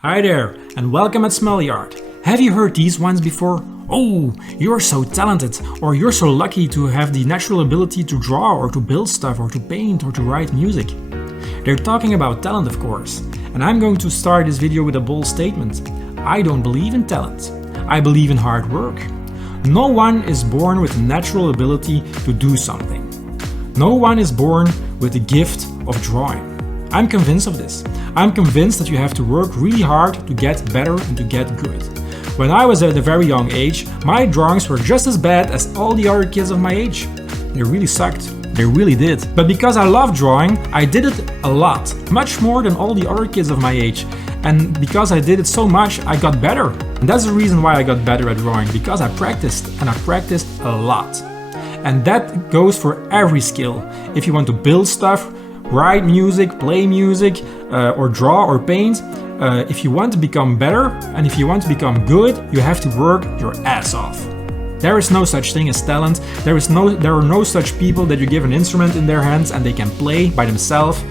Hi there, and welcome at Smelly Art. Have you heard these ones before? Oh, you're so talented, or you're so lucky to have the natural ability to draw or to build stuff or to paint or to write music. They're talking about talent, of course, and I'm going to start this video with a bold statement. I don't believe in talent. I believe in hard work. No one is born with a natural ability to do something. No one is born with the gift of drawing. I'm convinced of this. I'm convinced that you have to work really hard to get better and to get good. When I was at a very young age, my drawings were just as bad as all the other kids of my age. They really sucked. They really did. But because I love drawing, I did it a lot, much more than all the other kids of my age. And because I did it so much, I got better. And that's the reason why I got better at drawing, because I practiced, and I practiced a lot. And that goes for every skill. If you want to build stuff, write music, play music, or draw or paint. If you want to become better and if you want to become good, you have to work your ass off. There is no such thing as talent. There are no such people that you give an instrument in their hands and they can play by themselves.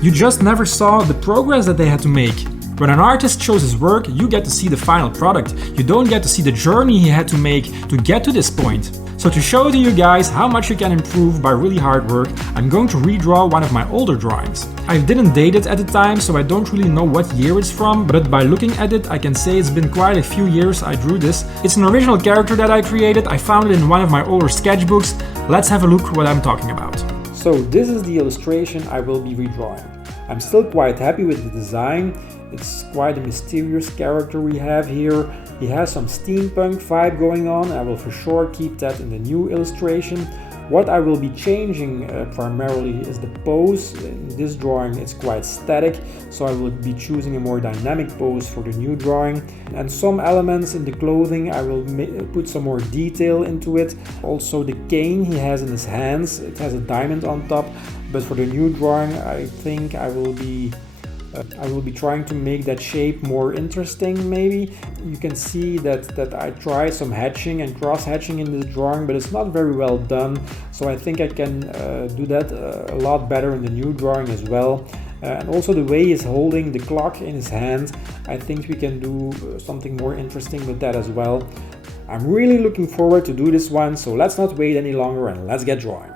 You just never saw the progress that they had to make. When an artist shows his work, you get to see the final product. You don't get to see the journey he had to make to get to this point. So to show to you guys how much you can improve by really hard work, I'm going to redraw one of my older drawings. I didn't date it at the time, so I don't really know what year it's from, but by looking at it, I can say it's been quite a few years I drew this. It's an original character that I created. I found it in one of my older sketchbooks. Let's have a look what I'm talking about. So this is the illustration I will be redrawing. I'm still quite happy with the design. It's quite a mysterious character we have here. He has some steampunk vibe going on. I will for sure keep that in the new illustration. What I will be changing primarily is the pose. In this drawing it's quite static, so I will be choosing a more dynamic pose for the new drawing. And some elements in the clothing, I will put some more detail into it. Also the cane he has in his hands, it has a diamond on top. But for the new drawing, I think I will be trying to make that shape more interesting maybe. You can see that I try some hatching and cross hatching in this drawing, but it's not very well done. So I think I can do that a lot better in the new drawing as well. And also the way he's holding the clock in his hand, I think we can do something more interesting with that as well. I'm really looking forward to do this one, so let's not wait any longer and let's get drawing.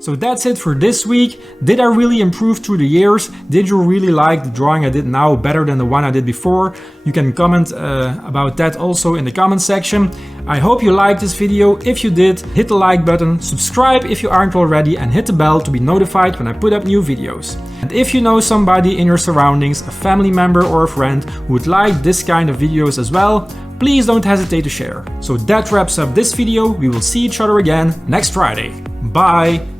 So that's it for this week. Did I really improve through the years? Did you really like the drawing I did now better than the one I did before? You can comment about that also in the comment section. I hope you liked this video. If you did, hit the like button, subscribe if you aren't already, and hit the bell to be notified when I put up new videos. And if you know somebody in your surroundings, a family member or a friend who would like this kind of videos as well, please don't hesitate to share. So that wraps up this video. We will see each other again next Friday. Bye!